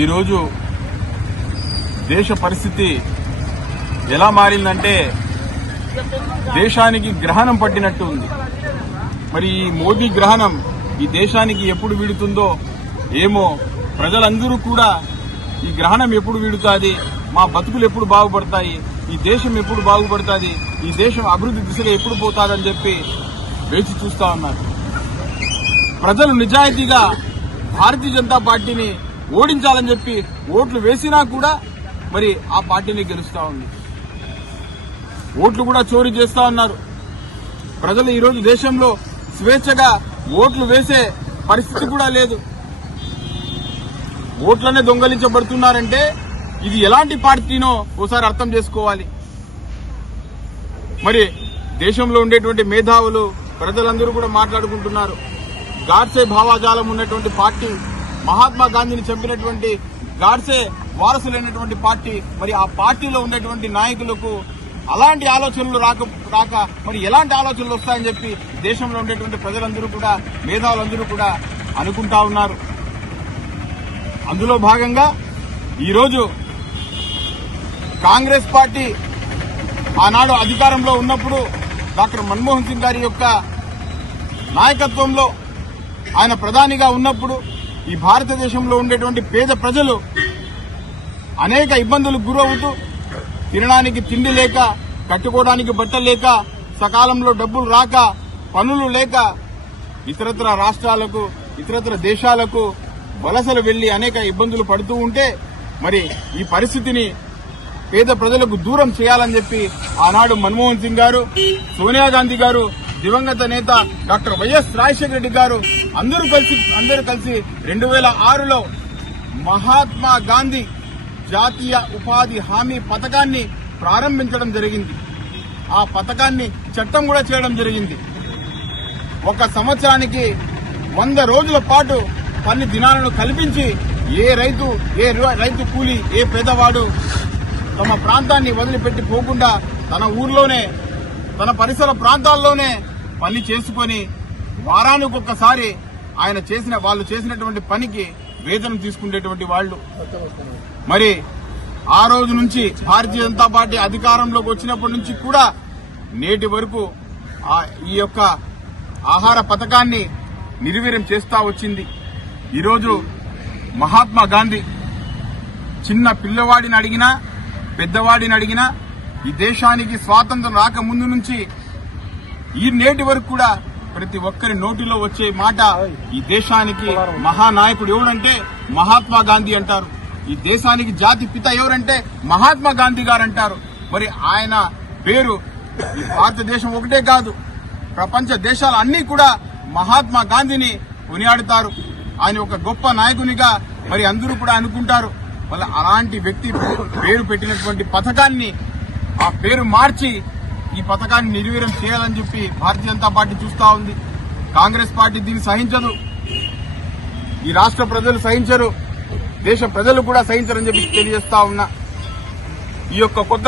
ఈరోజు దేశ పరిస్థితి ఎలా మారిందంటే దేశానికి గ్రహణం పట్టినట్టు ఉంది. మరి ఈ మోదీ గ్రహణం ఈ దేశానికి ఎప్పుడు వీడుతుందో ఏమో. ప్రజలందరూ కూడా ఈ గ్రహణం ఎప్పుడు వీడుతుంది, మా బతుకులు ఎప్పుడు బాగుపడతాయి, ఈ దేశం ఎప్పుడు బాగుపడుతుంది, ఈ దేశం అభివృద్ధి దిశగా ఎప్పుడు పోతాదని చెప్పి వేచి చూస్తా ఉన్నారు. ప్రజలు నిజాయితీగా భారతీయ జనతా పార్టీని ఓడించాలని చెప్పి ఓట్లు వేసినా కూడా మరి ఆ పార్టీని గెలుస్తా ఉంది. ఓట్లు కూడా చోరీ చేస్తా ఉన్నారు. ప్రజలు ఈరోజు దేశంలో స్వేచ్ఛగా ఓట్లు వేసే పరిస్థితి కూడా లేదు. ఓట్లనే దొంగలించబడుతున్నారంటే ఇది ఎలాంటి పార్టీనో ఓసారి అర్థం చేసుకోవాలి. మరి దేశంలో ఉండేటువంటి మేధావులు ప్రజలందరూ కూడా మాట్లాడుకుంటున్నారు. గాడ్సే భావాజాలం ఉన్నటువంటి పార్టీ, మహాత్మా గాంధీని చంపినటువంటి గాడ్సే వారసులైనటువంటి పార్టీ, మరి ఆ పార్టీలో ఉండేటువంటి నాయకులకు అలాంటి ఆలోచనలు రాక మరి ఎలాంటి ఆలోచనలు వస్తాయని చెప్పి దేశంలో ఉండేటువంటి ప్రజలందరూ కూడా, మేధావులందరూ కూడా అనుకుంటా ఉన్నారు. అందులో భాగంగా ఈరోజు కాంగ్రెస్ పార్టీ ఆనాడు అధికారంలో ఉన్నప్పుడు డాక్టర్ మన్మోహన్ సింగ్ గారి యొక్క నాయకత్వంలో ఆయన ప్రధానిగా ఉన్నప్పుడు ఈ భారతదేశంలో ఉండేటువంటి పేద ప్రజలు అనేక ఇబ్బందులకు గురవుతూ తినడానికి తిండి లేక, కట్టుకోవడానికి బట్టలు లేక, సకాలంలో డబ్బులు రాక, పనులు లేక ఇతరత్ర రాష్ట్రాలకు, ఇతరత్ర దేశాలకు వలసలు వెళ్లి అనేక ఇబ్బందులు పడుతూ ఉంటే మరి ఈ పరిస్థితిని పేద ప్రజలకు దూరం చేయాలని చెప్పి ఆనాడు మన్మోహన్ సింగ్ గారు, సోనియా గాంధీ గారు, దివంగత నేత డాక్టర్ వైఎస్ రాజశేఖర రెడ్డి గారు అందరూ కలిసి 2006లో మహాత్మా గాంధీ జాతీయ ఉపాధి హామీ పథకాన్ని ప్రారంభించడం జరిగింది. ఆ పథకాన్ని చట్టం కూడా చేయడం జరిగింది. ఒక సంవత్సరానికి 100 రోజుల పాటు పని దినాలను కల్పించి ఏ రైతు కూలి, ఏ పేదవాడు తమ ప్రాంతాన్ని వదిలిపెట్టి పోకుండా తన ఊర్లోనే, తన పరిసర ప్రాంతాల్లోనే పని చేసుకుని వారానికి ఒక్కసారి వాళ్ళు చేసినటువంటి పనికి వేతనం తీసుకునేటువంటి వాళ్లు. మరి ఆ రోజు నుంచి భారతీయ జనతా పార్టీ అధికారంలోకి వచ్చినప్పటి నుంచి కూడా నేటి వరకు ఈ యొక్క ఆహార పథకాన్ని నిర్వీర్యం చేస్తా వచ్చింది. ఈరోజు మహాత్మా గాంధీ చిన్న పిల్లవాడిని అడిగినా, పెద్దవాడిని అడిగినా ఈ దేశానికి స్వాతంత్రం రాకముందు నుంచి ఈ నేటి వరకు కూడా ప్రతి ఒక్కరి నోటిలో వచ్చే మాట ఈ దేశానికి మహానాయకుడు ఎవరంటే మహాత్మా గాంధీ అంటారు. ఈ దేశానికి జాతి పిత ఎవరంటే మహాత్మా గాంధీ గారు అంటారు. మరి ఆయన పేరు ఈ భారతదేశం ఒకటే కాదు, ప్రపంచ దేశాలు అన్ని కూడా మహాత్మా గాంధీని కొనియాడుతారు. ఆయన ఒక గొప్ప నాయకునిగా మరి అందరూ కూడా అనుకుంటారు. వాళ్ళ అలాంటి వ్యక్తి పేరు పెట్టినటువంటి పథకాన్ని, ఆ పేరు మార్చి ఈ పథకాన్ని నిర్వీర్యం చేయాలని చెప్పి భారతీయ జనతా పార్టీ చూస్తా ఉంది. కాంగ్రెస్ పార్టీ దీన్ని సహించదు. ఈ రాష్ట్ర ప్రజలు సహించరు, దేశ ప్రజలు కూడా సహించరని చెప్పి తెలియజేస్తా ఉన్నా. ఈ యొక్క కొత్త